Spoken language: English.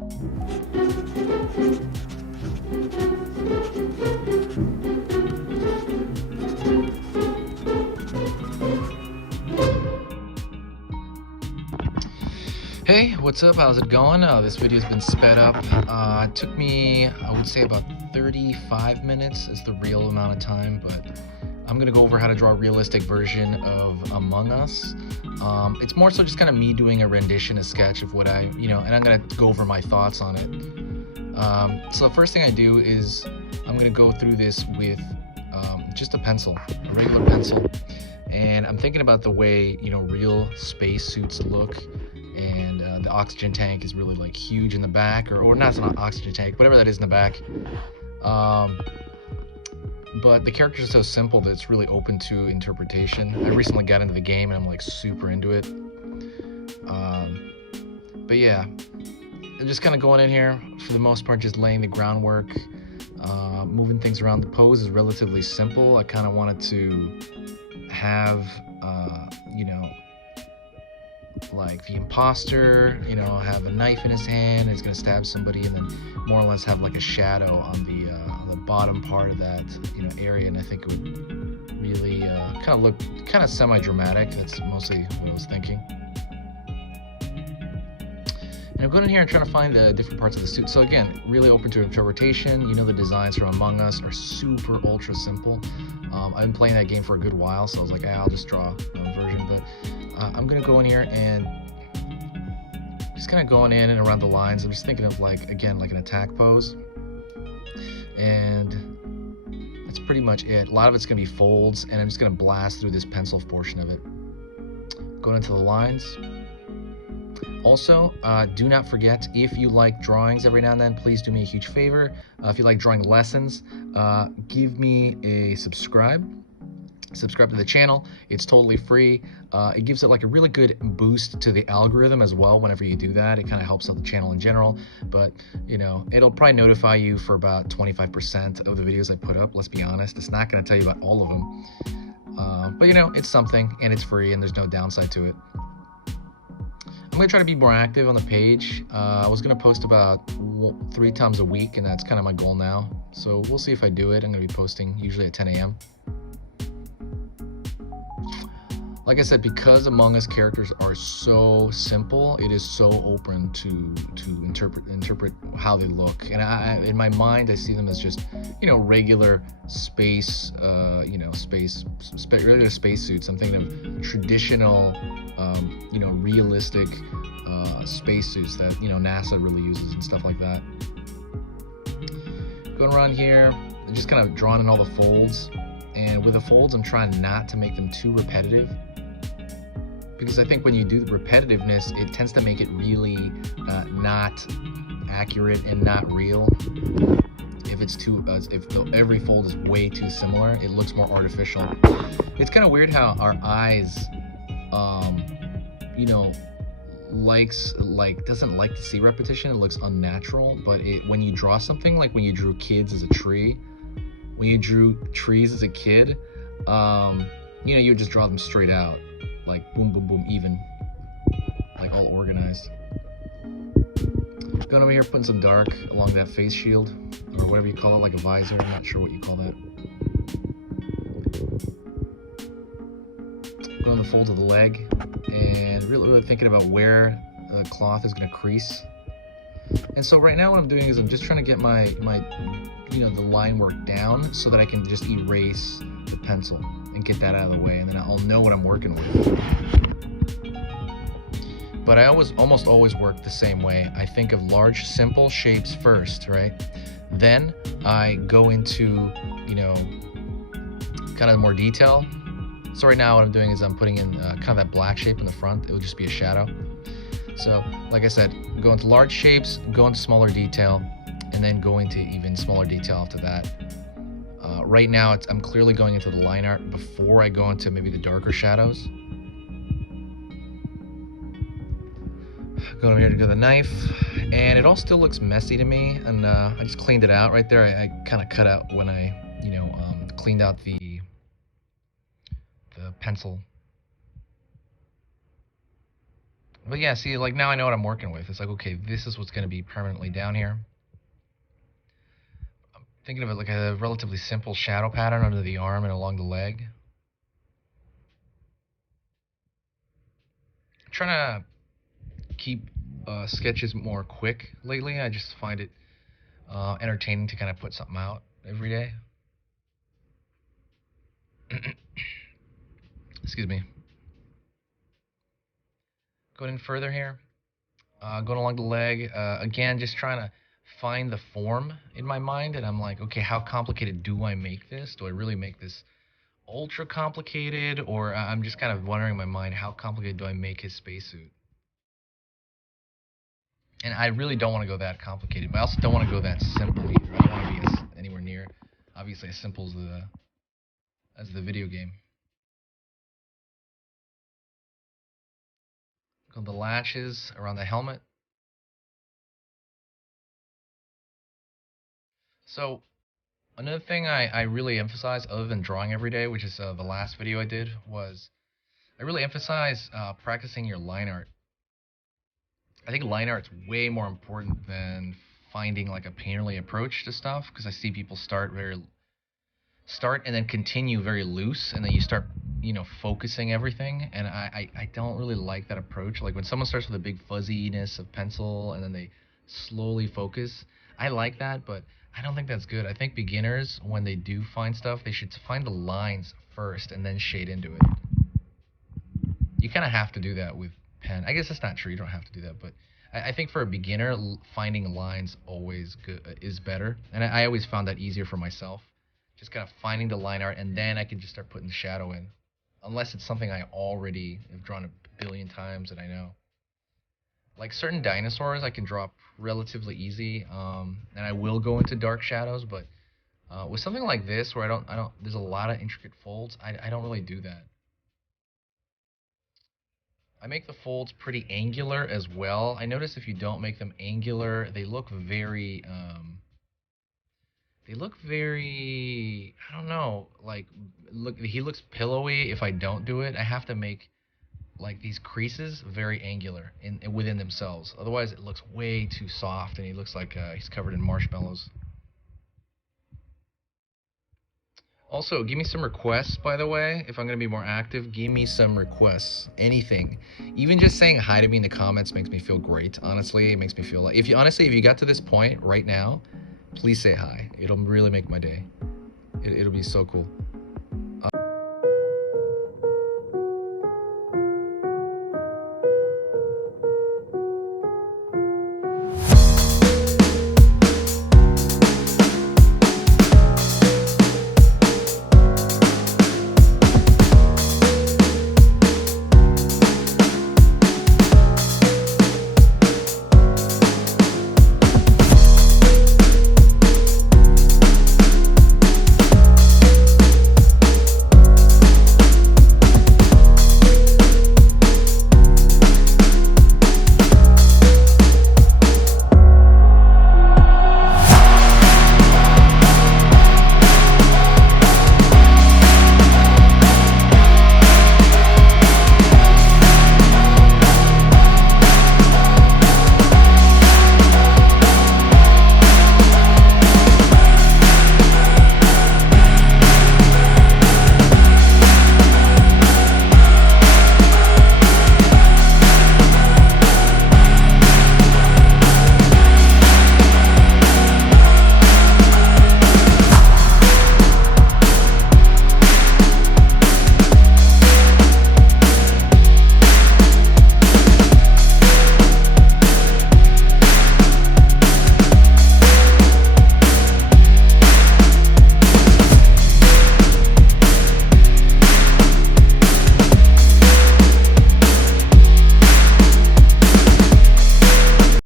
Hey, what's up? How's it going? This video's been sped up. It took me, I would say, about 35 minutes is the real amount of time, but I'm gonna go over how to draw a realistic version of Among Us. It's more so just kind of me doing a rendition, a sketch of what and I'm gonna go over my thoughts on it. So the first thing I do is I'm gonna go through this with just a pencil, a regular pencil, and I'm thinking about the way real spacesuits look. And the oxygen tank is really like huge in the back, or not, it's not an oxygen tank, whatever that is in the back. But the characters are so simple that it's really open to interpretation. I recently got into the game and I'm like super into it. But yeah, I'm just kind of going in here for the most part, just laying the groundwork, moving things around. The pose is relatively simple. I kind of wanted to have, like the imposter, have a knife in his hand and he's gonna stab somebody, and then more or less have like a shadow on the bottom part of that area, and I think it would really kind of look kind of semi-dramatic. That's mostly what I was thinking. And I'm going in here and trying to find the different parts of the suit. So again, really open to interpretation. The designs from Among Us are super ultra simple. I've been playing that game for a good while, so I was like, I'll just draw a version. But I'm gonna go in here and just kind of going in and around the lines. I'm just thinking of like an attack pose, and that's pretty much it. A lot of it's gonna be folds, and I'm just gonna blast through this pencil portion of it. Going into the lines. Also, do not forget, if you like drawings every now and then, please do me a huge favor. If you like drawing lessons, give me a subscribe to the channel. It's totally free. It gives it like a really good boost to the algorithm as well. Whenever you do that, it kind of helps out the channel in general, but it'll probably notify you for about 25% of the videos I put up. Let's be honest, it's not going to tell you about all of them, but it's something, and it's free, and there's no downside to it. I'm going to try to be more active on the page. I was going to post about 3 times a week, and that's kind of my goal now. So we'll see if I do it. I'm going to be posting usually at 10 a.m. Like I said, because Among Us characters are so simple, it is so open to interpret how they look. And in my mind, I see them as just regular space, regular space suits. I'm thinking of traditional, realistic spacesuits that NASA really uses and stuff like that. Going around here, just kind of drawing in all the folds. And with the folds, I'm trying not to make them too repetitive, because I think when you do the repetitiveness, it tends to make it really not accurate and not real. If it's too, every fold is way too similar, it looks more artificial. It's kind of weird how our eyes, doesn't like to see repetition. It looks unnatural, but when you draw something, like when you drew kids as a tree, when you drew trees as a kid, you would just draw them straight out, like boom, boom, boom, even, like all organized. Going over here, putting some dark along that face shield, or whatever you call it, like a visor. I'm not sure what you call that. Going to the folds of the leg, and really thinking about where the cloth is going to crease. And so right now what I'm doing is I'm just trying to get my the line work down so that I can just erase the pencil and get that out of the way, and then I'll know what I'm working with. But I almost always work the same way. I think of large, simple shapes first, right? Then I go into, kind of more detail. So right now what I'm doing is I'm putting in kind of that black shape in the front. It will just be a shadow. So, like I said, go into large shapes, go into smaller detail, and then go into even smaller detail after that. Right now, I'm clearly going into the line art before I go into maybe the darker shadows. Going over here to go the knife, and it all still looks messy to me, and I just cleaned it out right there. I kind of cut out when I, cleaned out the pencil. But yeah, see, like now I know what I'm working with. It's like, okay, this is what's going to be permanently down here. I'm thinking of it like a relatively simple shadow pattern under the arm and along the leg. I'm trying to keep sketches more quick lately. I just find it entertaining to kind of put something out every day. Excuse me. Going in further here, going along the leg. Again, just trying to find the form in my mind, and I'm like, okay, how complicated do I make this? Do I really make this ultra complicated, or I'm just kind of wondering in my mind, how complicated do I make his spacesuit? And I really don't want to go that complicated, but I also don't want to go that simple either. I don't want to be anywhere near, obviously, as simple as the video game. Go the latches around the helmet. So another thing I really emphasize, other than drawing every day, which is the last video I did, was I really emphasize practicing your line art. I think line art's way more important than finding like a painterly approach to stuff, because I see people start and then continue very loose, and then you start focusing everything, and I don't really like that approach. Like when someone starts with a big fuzziness of pencil and then they slowly focus, I like that, but I don't think that's good. I think beginners, when they do find stuff, they should find the lines first and then shade into it. You kind of have to do that with pen. I guess that's not true. You don't have to do that, but I think for a beginner, finding lines always is better, and I always found that easier for myself. Just kind of finding the line art, and then I can just start putting the shadow in, unless it's something I already have drawn a billion times that I know. Like certain dinosaurs, I can draw relatively easy, and I will go into dark shadows. But with something like this, where I don't, there's a lot of intricate folds. I don't really do that. I make the folds pretty angular as well. I notice if you don't make them angular, they look very, I don't know, like he looks pillowy if I don't do it. I have to make like these creases very angular within themselves. Otherwise, it looks way too soft, and he looks like he's covered in marshmallows. Also, give me some requests, by the way. If I'm going to be more active, give me some requests. Anything. Even just saying hi to me in the comments makes me feel great. Honestly, it makes me feel like if you got to this point right now, please say hi. It'll really make my day. It'll be so cool.